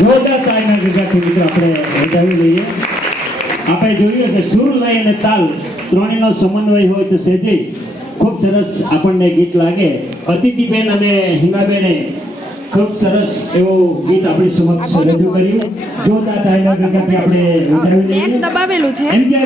જોરદાર તાળીના ગગડાથી મિત્રો આપણે વધાવી લઈએ. આપણે જોયું છે સુર લય અને તાલ ત્રણેયનો સમન્વય હોય તો સહેજે ખૂબ સરસ આપણને ગીત લાગે. અતિથિબેન અને હિનાબેને ખૂબ સરસ એવું ગીત આપણી સમક્ષ રજૂ કર્યું. જોરદાર તાળીના ગગડાથી આપણે વધાવી લઈએ. દબાવેલું છે એમ કે